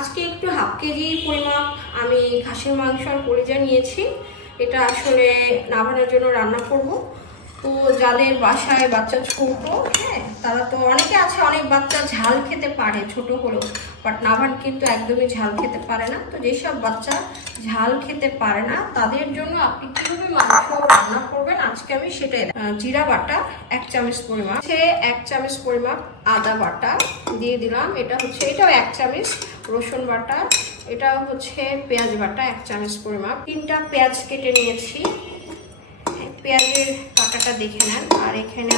আজকে একটু half KG পরিমাপ আমি খাসির মাংস আর কলিজা নিয়েছি। এটা আসলে নাভানোর জন্য রান্না করব। তো যাদের বাসায় বাচ্চা ছোট, হ্যাঁ, তারা তো অনেকে আছে, অনেক বাচ্চা ঝাল খেতে পারে ছোট হলেও, বাট নাভান কিন্তু একদমই ঝাল খেতে পারে না। তো যেসব বাচ্চা ঝাল খেতে পারে না তাদের জন্য আপনি কীভাবে মাংস রান্না করবেন আজকে আমি সেটাই। জিরা বাটা 1 চামচ পরিমাপ, 1 চামচ পরিমাপ আদা বাটা দিয়ে দিলাম। এটাও 1 চামচ রসুন বাটা, এটা হচ্ছে পেঁয়াজ বাটা 1 চামচ পরিমাপ। 3টা পেঁয়াজ কেটে নিয়েছি, পেঁয়াজের কাটাটা দেখে নেন। আর এখানে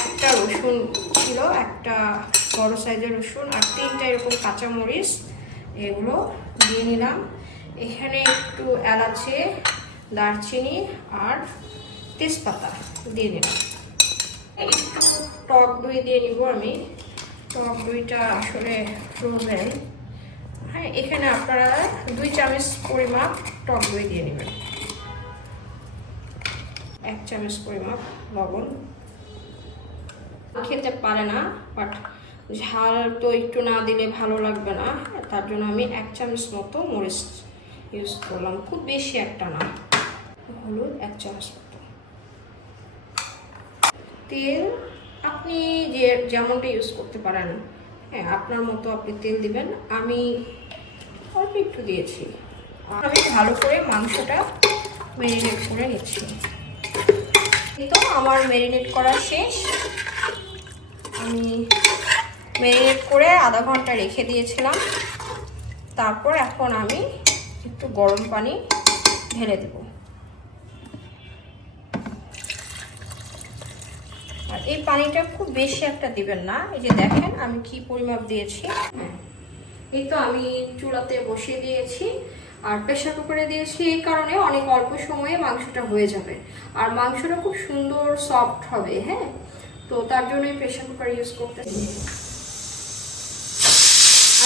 একটা রসুন ছিল, একটা বড় সাইজের রসুন, আর 3টা এরকম কাঁচামরিচ, এগুলো দিয়ে নিলাম। এখানে একটু এলাচি, দারচিনি আর তেজপাতা দিয়ে নিলাম। একটু টক দই দিয়ে নিব আমি। টক দইটা আসলে ফ্রোজেন, হ্যাঁ। এখানে আপনারা 2 চামচ পরিমাপ টক দই দিয়ে নেবেন। 1 চামচ পরিমাপ লবণ। খেতে পারে না, বাট ঝাল তো একটু না দিলে ভালো লাগবে না, তার জন্য আমি 1 চামচ মতো মরিচ ইউজ করলাম, খুব বেশি একটা না। হলুদ 1 চামচ মতো। তেল আপনি যেমনটা ইউজ করতে পারেন, হ্যাঁ, আপনার মতো আপনি তেল দিবেন। আমি অল্প একটু দিয়েছি। আমি ভালো করে মাংসটা ম্যারিনেট করে নিচ্ছি। তো আমার ম্যারিনেট করা শেষ। আমি ম্যারিনেট করে আধা ঘন্টা রেখে দিয়েছিলাম। তারপর এখন আমি একটু গরম পানি ঢেলে দেব। আর এই পানিটা খুব বেশি একটা দিবেন না। এই যে দেখেন আমি কি পরিমাপ দিয়েছি। এই তো আমি চুলাতে বসিয়ে দিয়েছি আর প্রেসার কুকারে দিয়েছি, এই কারণে অনেক অল্প সময়ে মাংসটা হয়ে যাবে আর মাংসটা খুব সুন্দর সফট হবে, হ্যাঁ। তো তার জন্যই প্রেসার কুকার ইউজ করতেছি।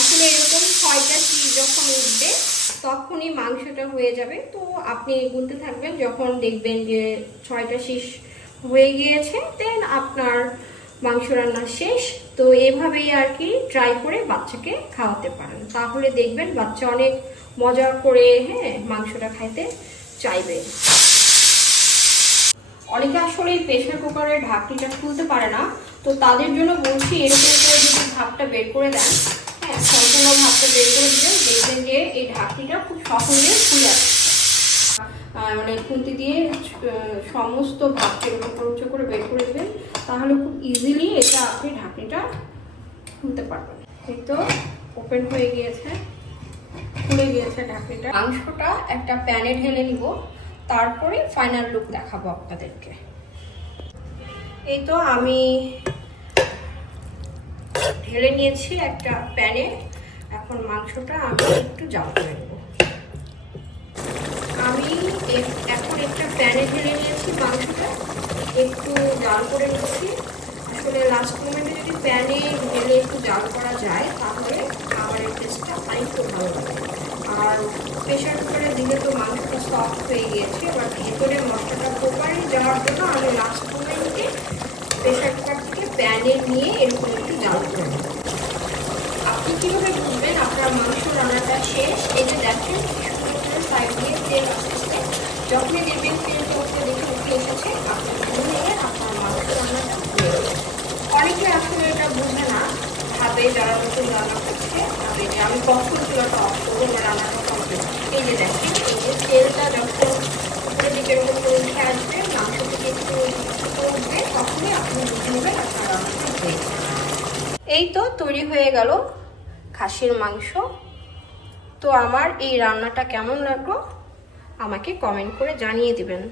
আসলে এরকম 6টা সিটি যখন উঠবে তখনই মাংসটা হয়ে যাবে। তো আপনি গুনতে থাকবেন, যখন দেখবেন যে 6টা শীষ হয়ে গিয়েছে, দেন আপনার মাংস রান্না শেষ। তো এভাবেই আর কি ট্রাই করে বাচ্চাকে খাওয়াতে পারেন, তাহলে দেখবেন বাচ্চা অনেক মজা করে, হ্যাঁ, মাংসটা খাইতে চাইবে। অনেকে আসলে প্রেসার কুকারের ঢাকনিটা খুলতে পারে না, তো তাদের জন্য বলছি এরকম করে যদি ভাপটা বের করে দেন, হ্যাঁ, সম্পূর্ণ ভাপটা বের করে দিবেন, দেখবেন যে এই ঢাকনিটা খুব সহজে খুলে আসে। মানে খুন্তি দিয়ে সমস্ত ভাপটা এরকম উঁচু করে বের করে দেবেন, তাহলে খুব ইজিলি এটা আপনি ঢাকনিটা খুলতে পারবেন। এই তো ওপেন হয়ে গিয়েছে, খুলে গিয়েছে ঢাকনিটা। মাংসটা একটা প্যানে ঢেলে নিব, তারপরে ফাইনাল লুক দেখাবো আপনাদেরকে। এই তো আমি ঢেলে নিয়েছি একটা প্যানে। এখন মাংসটা আমি একটু জাল করে নেব। আমি এখন একটা প্যানে ঢেলে নিয়েছি, মাংসটা একটু জাল করে নিচ্ছি। আসলে লাস্ট মোমেন্টে যদি প্যানে ঢেলে একটু জাল করা যায় তাহলে খাবারের টেস্টটা আরেকটু ভালো লাগে। আর প্রেশার কুকারে দিলে তো মাংসটা সফট হয়ে গিয়েছে, এবার ভেতরে মশলাটা প্রপারলি যাওয়ার জন্য আমি লাস্ট মোমেন্টে প্রেশার কুকার থেকে প্যানে নিয়ে এরকম একটু জাল করে নেব। আপনি কীভাবে বুঝবেন আপনার মাংস রান্নাটা শেষ? এই যে দেখেন সাইড দিয়ে তেল আসতেছে, যখনই দেখবেন তেলটা উপরে দেখে উঠে এসেছে, আপনি ধরে আপনার মাংস রান্নাটা হয়ে যাবে। অনেকে আসলে এটা বুঝে না, ভাবে যারা নতুন রান্না করছে ভাবে যে আমি কখন চুলাটা অফ করবো, আমার রান্নাটা কমপ্লিট। এই যে দেখেন, এই যে তেলটা যখন উপরের দিকে এরকম করে উঠে আসবে, মাংস থেকে একটু উঠবে, তখনই আপনি বুঝে নেবেন আপনার রান্নাটা হয়ে যাবে। এই তো তৈরি হয়ে গেল খাসির মাংস। তো আমার এই রান্নাটা কেমন লাগলো আমাকে কমেন্ট করে জানিয়ে দিবেন।